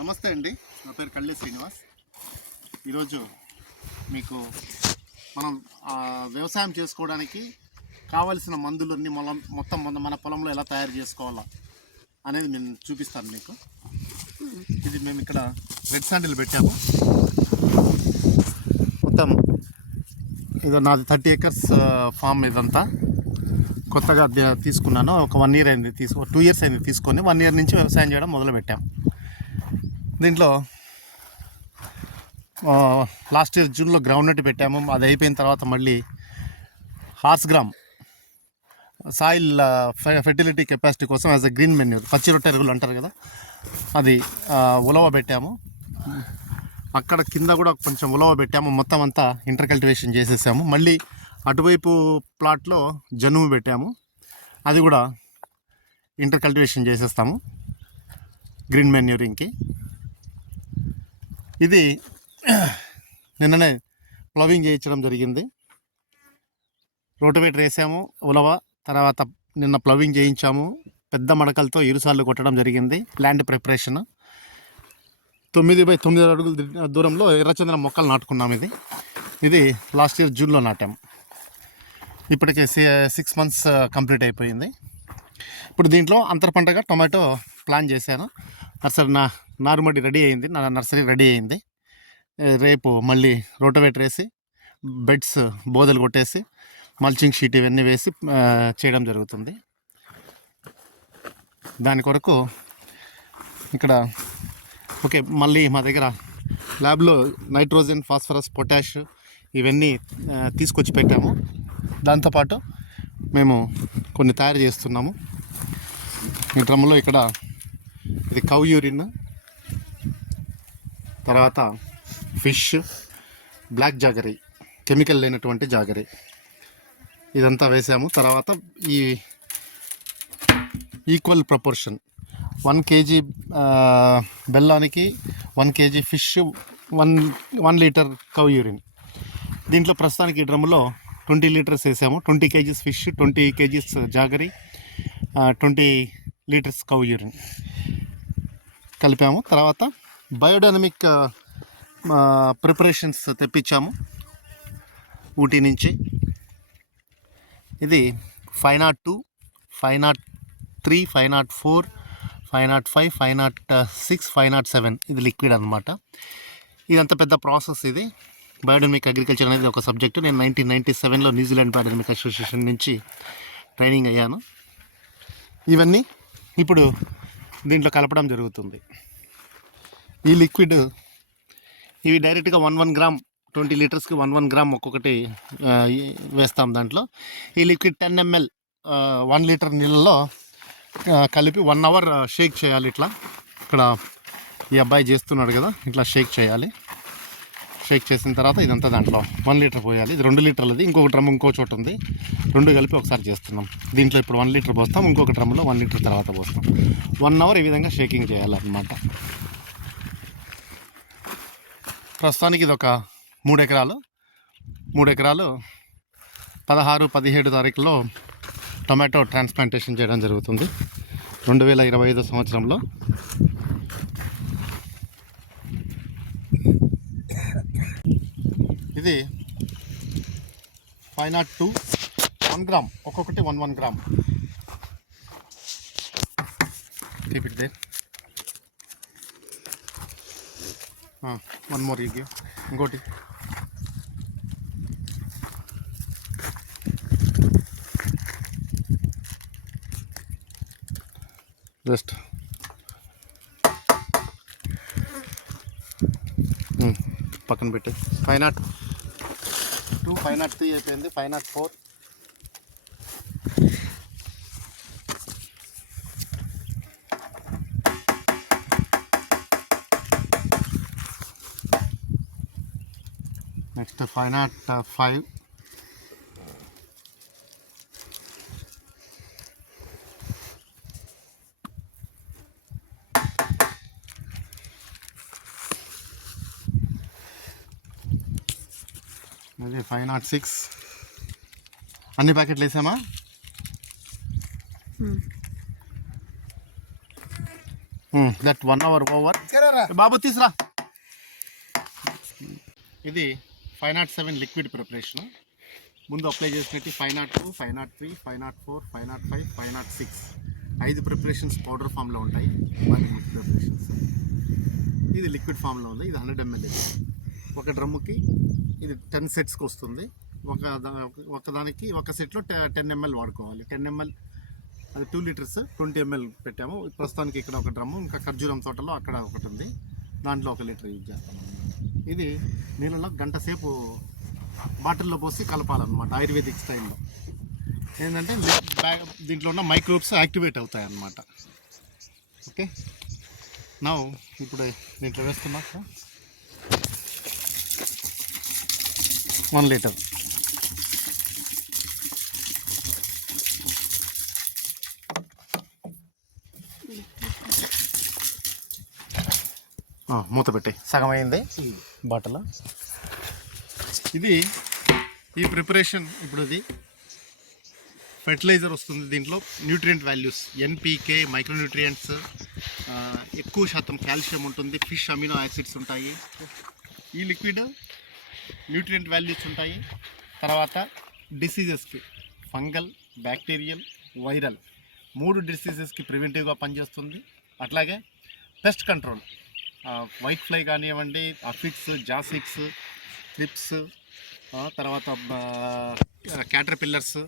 నమస్తే అండి. నా పేరు కళ్ళే శ్రీనివాస్. ఈరోజు మీకు మనం వ్యవసాయం చేసుకోవడానికి కావలసిన మందులన్నీ మొలం మొత్తం మన పొలంలో ఎలా తయారు చేసుకోవాలా అనేది నేను చూపిస్తాను మీకు. ఇది మేము ఇక్కడ రెడ్ శాండిల్ పెట్టాము. మొత్తం ఇది నాది థర్టీ ఎకర్స్ ఫామ్ ఇదంతా. కొత్తగా తీసుకున్నాను. ఒక వన్ ఇయర్ అయింది తీసుకో టూ ఇయర్స్ అయింది తీసుకొని వన్ ఇయర్ నుంచి వ్యవసాయం చేయడం మొదలు పెట్టాం దీంట్లో లాస్ట్ ఇయర్ జూన్లో గ్రౌండ్ నట్ పెట్టాము. అది అయిపోయిన తర్వాత మళ్ళీ horse gram soil fertility capacity కోసం యాజ్ అ గ్రీన్ మెన్యూర్ పచ్చి రొట్టె ఎరువులు అంటారు కదా అది ఉలవ పెట్టాము. అక్కడ కింద కూడా కొంచెం ఉలవ పెట్టాము. మొత్తం అంతా ఇంటర్ కల్టివేషన్ చేసేసాము. మళ్ళీ అటువైపు ప్లాట్లో జనుము పెట్టాము. అది కూడా ఇంటర్ కల్టివేషన్ చేసేస్తాము గ్రీన్ మెన్యూరింగ్కి ఇది నిన్ననే ప్లవింగ్ చేయించడం జరిగింది. రోటివేటర్ వేసాము ఉలవ తర్వాత నిన్న ప్లవింగ్ చేయించాము. పెద్ద మడకలతో ఇరుసార్లు కొట్టడం జరిగింది ల్యాండ్ ప్రిపరేషన్. తొమ్మిది బై తొమ్మిది అడుగుల దూరంలో ఎర్రచంద్ర మొక్కలు నాటుకున్నాం ఇది. ఇది లాస్ట్ ఇయర్ జూన్లో నాటాం. ఇప్పటికే సిక్స్ మంత్స్ కంప్లీట్ అయిపోయింది. ఇప్పుడు దీంట్లో అంతర పంటగా టొమాటో ప్లాన్ చేశాను. నర్సరీ నా నారుమడి రెడీ అయింది. నా నర్సరీ రెడీ అయింది. రేపు మళ్ళీ రోటోవేటర్ వేసి బెడ్స్ బోదలు కొట్టేసి మల్చింగ్ షీట్ ఇవన్నీ వేసి చేయడం జరుగుతుంది. దాని కొరకు ఇక్కడ ఓకే మళ్ళీ మా దగ్గర ల్యాబ్లో నైట్రోజన్ ఫాస్ఫరస్ పొటాష్ ఇవన్నీ తీసుకొచ్చి పెట్టాము. దాంతోపాటు మేము కొన్ని తయారు చేస్తున్నాము. ఈ డ్రమ్లో ఇక్కడ ఇది కవ్ యూరిన్ తర్వాత ఫిష్ బ్లాక్ జాగరీ కెమికల్ లేనటువంటి జాగరీ. ఇదంతా వేసాము. తర్వాత ఈ equal proportion. One KG బెల్లానికి one KG fish one one litre cow urine. దీంట్లో ప్రస్తుతానికి ఈ డ్రమ్లో ట్వంటీ లీటర్స్ వేసాము. Twenty KGs fish twenty KGs jaggery twenty litres cow urine కలిపాము. తర్వాత బయోడైనమిక్ ప్రిపరేషన్స్ తెప్పించాము ఊటీ నుంచి. ఇది five nought two five nought three five nought four five nought five five nought six five nought seven. ఇది liquid అనమాట ఇదంత పెద్ద process ఇది. Biodynamic agriculture అనేది ఒక సబ్జెక్టు. నేను నైన్టీన్ నైంటీ సెవెన్లో న్యూజిలాండ్ బయోడైనమిక్ అసోసియేషన్ నుంచి ట్రైనింగ్ అయ్యాను. ఇవన్నీ ఇప్పుడు దీంట్లో కలపడం జరుగుతుంది. ఈ లిక్విడ్ ఇవి డైరెక్ట్గా వన్ వన్ గ్రామ్ ట్వంటీ లీటర్స్కి వన్ వన్ గ్రామ్ ఒక్కొక్కటి వేస్తాం దాంట్లో. ఈ liquid ten ML one litre నీళ్ళలో కలిపి వన్ అవర్ షేక్ చేయాలి ఇట్లా. ఇక్కడ ఈ అబ్బాయి చేస్తున్నాడు కదా ఇట్లా షేక్ చేయాలి. షేక్ చేసిన తర్వాత ఇదంతా దాంట్లో వన్ లీటర్ పోయాలి. ఇది రెండు లీటర్లది ఇంకొక డ్రమ్ ఇంకో చోట ఉంది. రెండు కలిపి ఒకసారి చేస్తున్నాం. దీంట్లో ఇప్పుడు వన్ లీటర్ పోస్తాం ఇంకొక డ్రమ్లో వన్ లీటర్ తర్వాత పోస్తాం. వన్ అవర్ ఈ విధంగా షేకింగ్ చేయాలన్నమాట. ప్రస్తుతానికి ఇది ఒక మూడు ఎకరాలు మూడు ఎకరాలు పదహారు పదిహేడు తారీఖులో టొమాటో ట్రాన్స్ప్లాంటేషన్ చేయడం జరుగుతుంది. రెండు వేల ఇరవై ఐదు సంవత్సరంలో ఇది five nought two one gram ఒక్కొక్కటి one one gram. Keep it there one more ఇది ఇంకోటి జస్ట్ పక్కన పెట్టు five nought two five nought three అయిపోయింది five nought four next five nought five. అది ఫైవ్ నాట్ సిక్స్. అన్ని ప్యాకెట్లు వేసామా? దట్ వన్ అవర్ ఓవర్ బాబు తీసురా ఇది five nought seven liquid preparation ముందు అప్లై చేసినట్టు five nought two five nought three five nought four five nought five five nought six ఐదు ప్రిపరేషన్స్ పౌడర్ ఫామ్లో ఉంటాయి. ప్రిపరేషన్స్ ఇది లిక్విడ్ ఫామ్లో ఉంది. ఇది హండ్రెడ్ ఎంఎల్ ఒక డ్రమ్ముకి ఇది టెన్ సెట్స్కి వస్తుంది. ఒక ఒకదానికి ఒక ఒక సెట్లో టెన్ ఎంఎల్ వాడుకోవాలి. టెన్ ఎంఎల్ అది టూ లీటర్స్ ట్వంటీ ఎంఎల్ పెట్టాము. ప్రస్తుతానికి ఇక్కడ ఒక డ్రమ్ము ఇంకా ఖర్జూరం తోటలో అక్కడ ఒకటి ఉంది. దాంట్లో ఒక లీటర్ యూజ్ చేస్తాము ఇది నీళ్ళలో గంట సేపు బాటిల్లో పోసి కలపాలన్నమాట ఆయుర్వేదిక్ స్టైల్లో. ఏంటంటే బ్యాగ్ దీంట్లో ఉన్న మైక్రోబ్స్ యాక్టివేట్ అవుతాయి అన్నమాట ఓకే? నా ఇప్పుడు దీంట్లో వేస్తున్నా. One litre. మూత పెట్టి. సగం అయింది. బాటలా? ఇది ఈ ప్రిపరేషన్ ఇప్పుడు ఇది ఫెర్టిలైజర్ వస్తుంది దీంట్లో న్యూట్రియంట్ వాల్యూస్ ఎన్పీకే మైక్రోన్యూట్రియంట్స్ ఎక్కువ శాతం కాల్షియం ఉంటుంది ఫిష్ అమినో యాసిడ్స్ ఉంటాయి. ఈ లిక్విడ్ న్యూట్రియంట్ వాల్యూస్ ఉంటాయి. తర్వాత డిసీజెస్కి ఫంగల్ బ్యాక్టీరియల్ వైరల్. మూడు డిసీజెస్కి ప్రివెంటివ్గా పనిచేస్తుంది. అట్లాగే పెస్ట్ కంట్రోల్. వైట్ ఫ్లై కానివ్వండి అఫిక్స్ జాసిక్స్ క్లిప్స్ తర్వాత క్యాటర్ పిల్లర్స్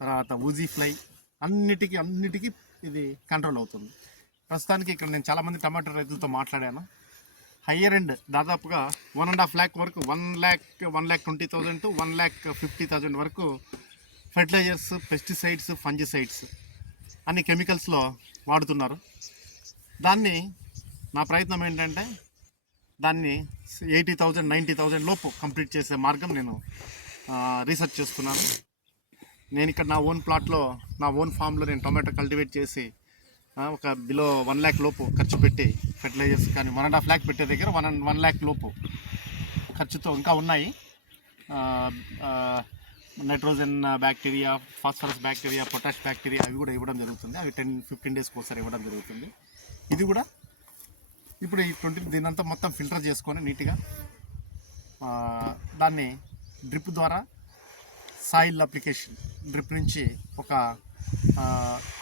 తర్వాత ఊజీ ఫ్లై అన్నిటికీ అన్నిటికీ ఇది కంట్రోల్ అవుతుంది. ప్రస్తుతానికి ఇక్కడ నేను చాలామంది టమాటో రైతులతో మాట్లాడాను. హయ్యర్ ఎండ్ దాదాపుగా వన్ అండ్ హాఫ్ ల్యాక్ వరకు one lakh one lakh twenty thousand to one lakh fifty thousand వరకు ఫెర్టిలైజర్స్ పెస్టిసైడ్స్ ఫంజిసైడ్స్ అన్ని కెమికల్స్లో వాడుతున్నారు. దాన్ని నా ప్రయత్నం ఏంటంటే దాన్ని ఎయిటీ థౌజండ్ నైంటీ థౌజండ్ లోపు కంప్లీట్ చేసే మార్గం నేను రీసెర్చ్ చేస్తున్నాను. నేను ఇక్కడ నా ఓన్ ప్లాట్లో నా ఓన్ ఫామ్లో నేను టొమాటో కల్టివేట్ చేసి ఒక బిలో వన్ ల్యాక్ లోపు ఖర్చు పెట్టి ఫెర్టిలైజర్స్ కానీ వన్ అండ్ హాఫ్ ల్యాక్ పెట్టే దగ్గర వన్ అండ్ వన్ ల్యాక్ లోపు ఖర్చుతో ఇంకా ఉన్నాయి. Nitrogen bacteria phosphorus bacteria potash bacteria అవి కూడా ఇవ్వడం జరుగుతుంది. అవి టెన్ ఫిఫ్టీన్ డేస్కి ఒకసారి ఇవ్వడం జరుగుతుంది. ఇది కూడా ఇప్పుడు ఈ ట్వంటీ దీనంతా మొత్తం ఫిల్టర్ చేసుకొని నీట్గా దాన్ని డ్రిప్ ద్వారా సాయిల్ అప్లికేషన్ డ్రిప్ నుంచి ఒక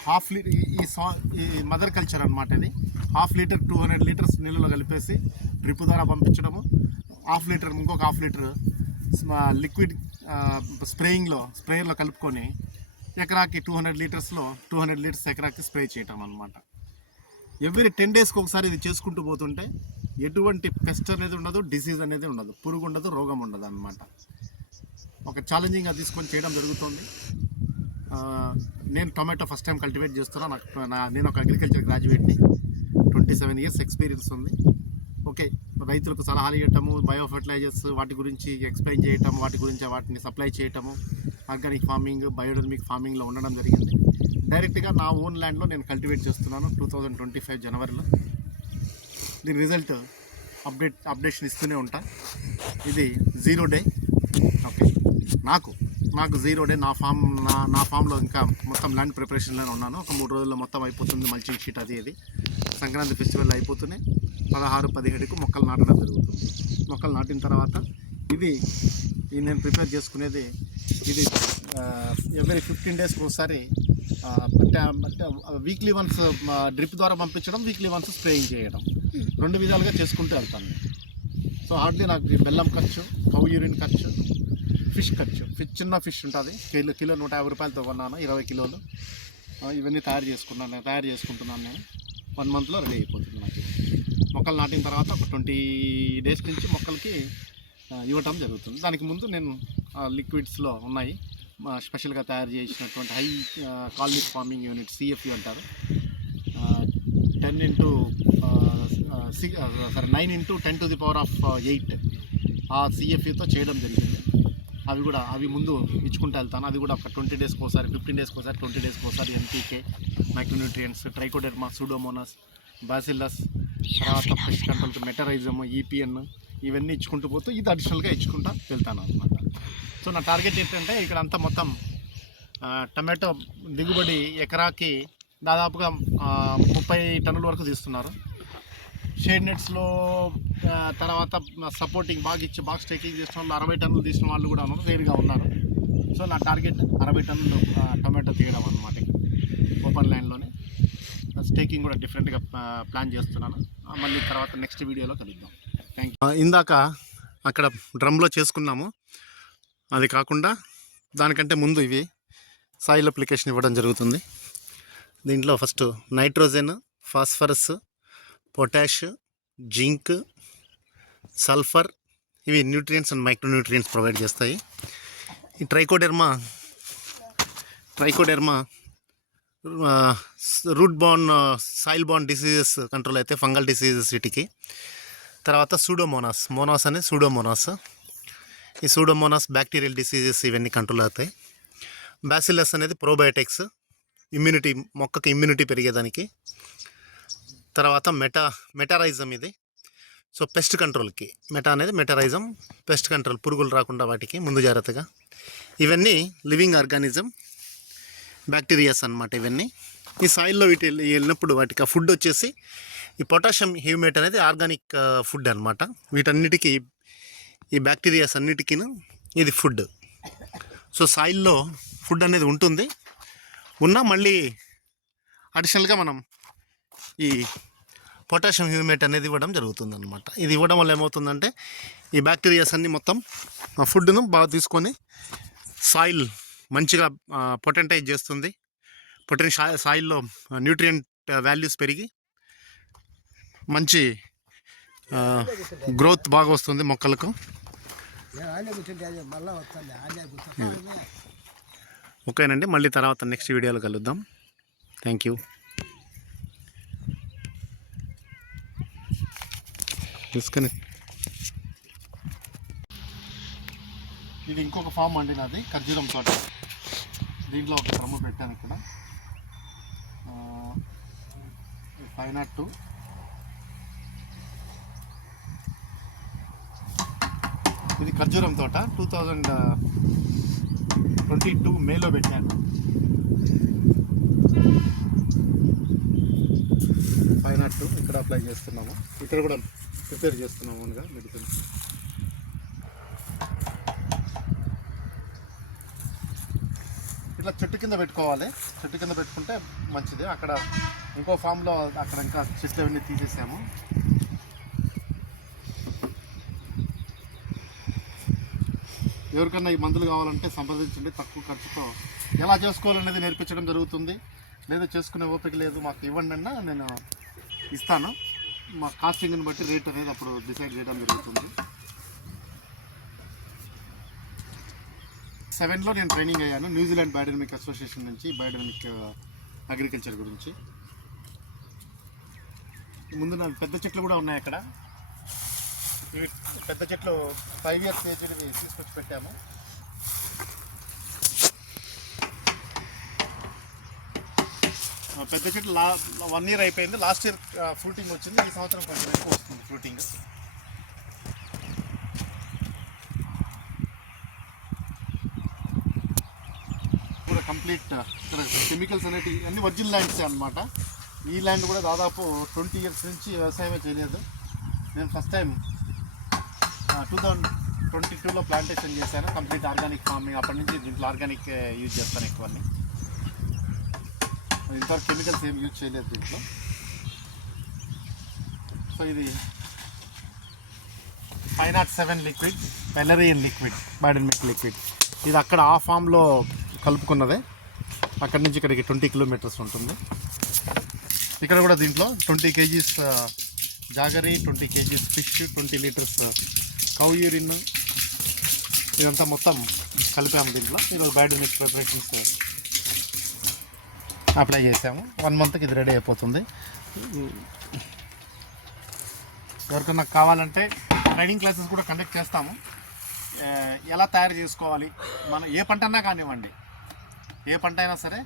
హాఫ్ లీటర్ ఈ సా ఈ మదర్ కల్చర్ అనమాట ఇది. Half litre two hundred litres నీళ్ళలో కలిపేసి డ్రిప్ ద్వారా పంపించడము. హాఫ్ లీటర్ ఇంకొక హాఫ్ లీటర్ లిక్విడ్ స్ప్రేయింగ్లో స్ప్రేయర్లో కలుపుకొని ఎకరాకి టూ హండ్రెడ్ లీటర్స్లో టూ హండ్రెడ్ లీటర్స్ ఎకరాకి స్ప్రే చేయటం అనమాట ఎవ్రీ టెన్ డేస్కి ఒకసారి ఇది చేసుకుంటూ పోతుంటే ఎటువంటి పెస్ట్ అనేది ఉండదు డిసీజ్ అనేది ఉండదు పురుగు ఉండదు రోగం ఉండదు అనమాట ఒక ఛాలెంజింగ్గా తీసుకొని చేయడం జరుగుతుంది. నేను టొమాటో ఫస్ట్ టైం కల్టివేట్ చేస్తున్నా. నాకు నా- నేను ఒక అగ్రికల్చర్ గ్రాడ్యుయేట్ని. ట్వంటీ సెవెన్ ఇయర్స్ ఎక్స్పీరియన్స్ ఉంది. ఓకే రైతులకు సలహాలు ఇవ్వటము బయో ఫర్టిలైజర్స్ వాటి గురించి ఎక్స్ప్లెయిన్ చేయటం వాటి గురించి వాటిని సప్లై చేయటము ఆర్గానిక్ ఫార్మింగ్ బయోడర్మిక్ ఫార్మింగ్లో ఉండడం జరిగింది. డైరెక్ట్గా నా ఓన్ ల్యాండ్లో నేను కల్టివేట్ చేస్తున్నాను టూ థౌజండ్ ట్వంటీ ఫైవ్ జనవరిలో. దీని రిజల్ట్ అప్డేట్ అప్డేషన్ ఇస్తూనే ఉంటా. ఇది జీరో డే. ఓకే. నాకు నాకు జీరో డే నా ఫామ్ నా నా ఫామ్లో ఇంకా మొత్తం ల్యాండ్ ప్రిపరేషన్లోనే ఉన్నాను. ఒక మూడు రోజుల్లో మొత్తం అయిపోతుంది మల్చింగ్ షీట్ అది ఇది. సంక్రాంతి ఫెస్టివల్ అయిపోతూనే పదహారు పదిహేడుకు మొక్కలు నాటడం జరుగుతుంది. మొక్కలు నాటిన తర్వాత ఇది నేను ప్రిపేర్ చేసుకునేది ఇది ఎవరీ ఫిఫ్టీన్ డేస్కి ఒకసారి వీక్లీ వన్స్ డ్రిప్ ద్వారా పంపించడం వీక్లీ వన్స్ స్ప్రేయింగ్ చేయడం. రెండు విధాలుగా చేసుకుంటూ వెళ్తాను. సో హార్డ్లీ నాకు బెల్లం ఖర్చు కౌ యూరిన్ ఖర్చు ఫిష్ ఖర్చు. ఫిష్ చిన్న ఫిష్ ఉంటుంది. కిలో కిలో నూట యాభై రూపాయలతో కొన్నాను ఇరవై కిలోలు. ఇవన్నీ తయారు చేసుకున్నాను నేను తయారు చేసుకుంటున్నాను నేను. వన్ మంత్లో రెడీ అయిపోతుంది నాకు. మొక్కలు నాటిన తర్వాత ఒక ట్వంటీ డేస్ నుంచి మొక్కలకి ఇవ్వటం జరుగుతుంది. దానికి ముందు నేను లిక్విడ్స్లో ఉన్నాయి. స్పెషల్గా తయారు చేసినటువంటి high colonic forming unit CFU అంటారు. Ten into six sorry nine into ten to the power of eight ఆ సిఎఫ్యూతో చేయడం జరిగింది. అవి కూడా అవి ముందు ఇచ్చుకుంటూ వెళ్తాను. అది కూడా ఒక ట్వంటీ డేస్కి ఒకసారి ఫిఫ్టీన్ డేస్కి ఒకసారి ట్వంటీ డేస్కి ఒకసారి NPK micronutrients trichoderma pseudomonas bacillus తర్వాత పెస్ట్ కంట్రోల్కి మెటరైజమ్ ఈపీఎన్ ఇవన్నీ ఇచ్చుకుంటూ పోతూ ఇది అడిషనల్గా ఇచ్చుకుంటా వెళ్తాను అన్నమాట. సో నా టార్గెట్ ఏంటంటే ఇక్కడ అంతా మొత్తం టమాటో దిగుబడి ఎకరాకి దాదాపుగా ముప్పై టన్నుల వరకు తీస్తున్నారు. షేడ్ నెట్స్లో తర్వాత సపోర్టింగ్ బాగా ఇచ్చి బాగా స్టేకింగ్ చేసిన వాళ్ళు అరవై టన్నులు తీసిన వాళ్ళు కూడా ఉన్నారు వేరుగా ఉన్నారు. సో నా టార్గెట్ అరవై టన్నులు టమాటో తీయడం అనమాట ఓపెన్ లైన్లోనే. స్టేకింగ్ కూడా డిఫరెంట్గా ప్లాన్ చేస్తున్నాను. మళ్ళీ తర్వాత నెక్స్ట్ వీడియోలో కలుద్దాం. థ్యాంక్ యూ ఇందాక అక్కడ డ్రమ్లో చేసుకున్నాము. అది కాకుండా దానికంటే ముందు ఇవి సాయిల్ అప్లికేషన్ ఇవ్వడం జరుగుతుంది. దీంట్లో first nitrogen phosphorus potash zinc sulphur ఇవి nutrients and micro nutrients provide చేస్తాయి. ఈ trichoderma trichoderma root borne soil borne diseases control అయితే ఫంగల్ డిసీజెస్ వీటికి. తర్వాత సూడోమోనాస్ మోనాస్ అనే సూడోమోనాస్. ఈ సూడోమోనాస్ బ్యాక్టీరియల్ డిసీజెస్ ఇవన్నీ కంట్రోల్ అవుతాయి. బ్యాసిలస్ అనేది ప్రోబయోటిక్స్ ఇమ్యూనిటీ మొక్కకి ఇమ్యూనిటీ పెరిగేదానికి. తర్వాత మెటా మెటారైజం ఇది. సో పెస్ట్ కంట్రోల్కి మెటా అనేది మెటారైజం పెస్ట్ కంట్రోల్ పురుగులు రాకుండా వాటికి ముందు జాగ్రత్తగా. ఇవన్నీ లివింగ్ ఆర్గానిజం బ్యాక్టీరియాస్ అన్నమాట ఇవన్నీ. ఈ సాయిల్లో వీటి వెళ్ళినప్పుడు వాటికి ఆ ఫుడ్ వచ్చేసి ఈ పొటాషియం హ్యూమేట్ అనేది ఆర్గానిక్ ఫుడ్ అనమాట వీటన్నిటికీ ఈ బ్యాక్టీరియాస్ అన్నిటికీ ఇది ఫుడ్. సో సాయిల్లో ఫుడ్ అనేది ఉంటుంది. ఉన్నా మళ్ళీ అడిషనల్గా మనం ఈ పొటాషియం హ్యూమేట్ అనేది ఇవ్వడం జరుగుతుంది అనమాట ఇది ఇవ్వడం వల్ల ఏమవుతుందంటే ఈ బ్యాక్టీరియాస్ అన్నీ మొత్తం ఫుడ్ను బాగా తీసుకొని సాయిల్ మంచిగా పొటెంటైజ్ చేస్తుంది. పొటెన్ సాయిల్లో న్యూట్రియంట్ వాల్యూస్ పెరిగి మంచి గ్రోత్ బాగా వస్తుంది మొక్కలకు. ఓకేనండి మళ్ళీ తర్వాత నెక్స్ట్ వీడియోలో కలుద్దాం. థ్యాంక్ యూ తీసుకొని ఇది ఇంకొక ఫామ్ అండి నాది ఖర్జూరం తోట. దీంట్లో ఒక క్రమ పెట్టాను ఇక్కడ. ఫైవ్ నాట్ టూ ఇది ఖర్జూరం తోట. టూ థౌజండ్ ట్వంటీ టూ మేలో పెట్టాను. ఫైవ్ నాట్ టూ ఇక్కడ అప్లై చేస్తున్నాము. ఇక్కడ కూడా ప్రిపేర్ చేస్తున్నాము ఓన్గా మెడిసిన్ ఇట్లా చెట్టు కింద పెట్టుకోవాలి. చెట్టు కింద పెట్టుకుంటే మంచిది. అక్కడ ఇంకో ఫామ్లో అక్కడ ఇంకా చెట్లు అవన్నీ తీసేసాము. ఎవరికన్నా ఈ మందులు కావాలంటే సంప్రదించండి తక్కువ ఖర్చుతో. ఎలా చేసుకోవాలనేది నేర్పించడం జరుగుతుంది. లేదా చేసుకునే ఓపిక లేదు మాకు ఇవ్వండి అన్నా నేను ఇస్తాను. మా కాస్టింగ్ని బట్టి రేట్ అనేది అప్పుడు డిసైడ్ చేయడం జరుగుతుంది. సెవెన్లో నేను ట్రైనింగ్ అయ్యాను న్యూజిలాండ్ బయోడైనమిక్ అసోసియేషన్ నుంచి బయోడైనమిక్ అగ్రికల్చర్ గురించి. ముందు నాకు పెద్ద చెట్లు కూడా ఉన్నాయి అక్కడ. ఇవి పెద్ద చెట్లు ఫైవ్ ఇయర్స్ ఏజ్డ్వి తీసుకొచ్చి పెట్టాము. పెద్ద చెట్లు లా వన్ ఇయర్ అయిపోయింది. లాస్ట్ ఇయర్ ఫ్రూటింగ్ వచ్చింది. ఈ సంవత్సరం కొంచెం ఎక్కువ వస్తుంది ఫ్రూటింగ్ కూడా కంప్లీట్ ఇక్కడ కెమికల్స్ అనేటివి అన్ని వర్జిన్ ల్యాండ్స్ అన్నమాట. ఈ ల్యాండ్ కూడా దాదాపు ట్వంటీ ఇయర్స్ నుంచి వ్యవసాయమే చేయలేదు. నేను first time two thousand twenty టూలో ప్లాంటేషన్ చేశాను కంప్లీట్ ఆర్గానిక్ ఫార్మింగ్ అప్పటి నుంచి దీంట్లో ఆర్గానిక్ యూజ్ eh, చేస్తాను ఎక్కువ ఇంతవరకు కెమికల్స్ ఏం యూజ్ చేయలేదు దీంట్లో. సో ఇది five nought seven liquid valerian liquid biodynamic liquid ఇది అక్కడ ఆ ఫామ్లో కలుపుకున్నదే. అక్కడి నుంచి ఇక్కడికి ట్వంటీ కిలోమీటర్స్ ఉంటుంది. ఇక్కడ కూడా దీంట్లో twenty KGs eh, jaggery twenty KGs fish twenty litres cow urine ఇదంతా మొత్తం కలిపాము దీంట్లో. ఈరోజు బయోడైనమిక్ ప్రిపరేషన్స్ అప్లై చేసాము. వన్ మంత్కి ఇది రెడీ అయిపోతుంది. ఎవరికన్నా కావాలంటే ట్రైనింగ్ క్లాసెస్ కూడా కండక్ట్ చేస్తాము. ఎలా తయారు చేసుకోవాలి? మనం ఏ పంట అన్నా కానివ్వండి. ఏ పంట అయినా సరే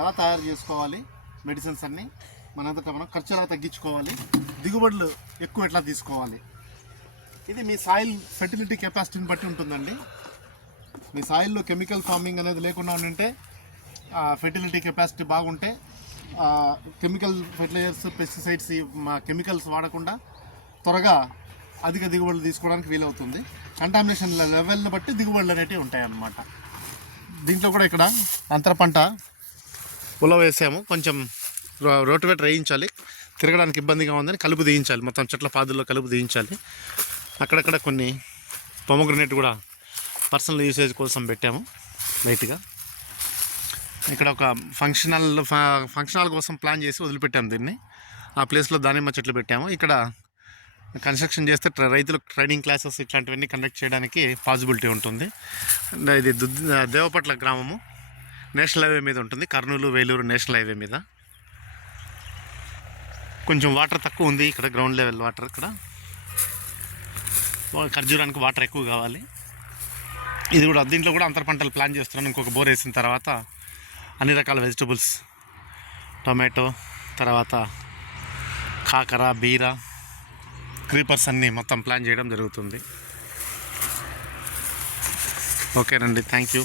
ఎలా తయారు చేసుకోవాలి? మెడిసిన్స్ అన్నీ మనంతటా మనం ఖర్చు ఎలా తగ్గించుకోవాలి. దిగుబడులు ఎక్కువ ఎట్లా తీసుకోవాలి? ఇది మీ సాయిల్ ఫెర్టిలిటీ కెపాసిటీని బట్టి ఉంటుందండి. మీ సాయిల్లో కెమికల్ ఫార్మింగ్ అనేది లేకుండా ఉంటే ఫెర్టిలిటీ కెపాసిటీ బాగుంటే కెమికల్ ఫెర్టిలైజర్స్ పెస్టిసైడ్స్ మా కెమికల్స్ వాడకుండా త్వరగా అధిక దిగుబడులు తీసుకోవడానికి వీలవుతుంది. కంటామినేషన్ లెవెల్ని బట్టి దిగుబడులు అనేటివి ఉంటాయన్నమాట. దీంట్లో కూడా ఇక్కడ అంతర పంట ఉల వేసాము. కొంచెం రో- రోటివేటర్ వేయించాలి. తిరగడానికి ఇబ్బందిగా ఉందని కలుపు తీయించాలి. మొత్తం చెట్ల పాదుల్లో కలుపు తీయించాలి. అక్కడక్కడ కొన్ని పొమగ్రనేట్ కూడా పర్సనల్ యూసేజ్ కోసం పెట్టాము లైట్గా ఇక్కడ ఒక ఫంక్షనల్ ఫంక్షనల్ కోసం ప్లాన్ చేసి వదిలిపెట్టాము దీన్ని. ఆ ప్లేస్లో దానిమ్మ చెట్లు పెట్టాము. ఇక్కడ కన్స్ట్రక్షన్ చేస్తే రైతులకు ట్రైనింగ్ క్లాసెస్ ఇట్లాంటివన్నీ కండక్ట్ చేయడానికి పాసిబిలిటీ ఉంటుంది. ఇది దేవపట్ల గ్రామము నేషనల్ హైవే మీద ఉంటుంది. కర్నూలు వేలూరు నేషనల్ హైవే మీద. కొంచెం వాటర్ తక్కువ ఉంది ఇక్కడ గ్రౌండ్ లెవెల్ వాటర్ ఇక్కడ. ఖర్జూరానికి వాటర్ ఎక్కువ కావాలి. ఇది కూడా దీంట్లో కూడా అంతర పంటలు ప్లాన్ చేస్తున్నాను. ఇంకొక బోర్ వేసిన తర్వాత అన్ని రకాల వెజిటబుల్స్ టొమాటో తర్వాత కాకర బీర క్రీపర్స్ అన్నీ మొత్తం ప్లాన్ చేయడం జరుగుతుంది. ఓకేనండి థ్యాంక్ యూ.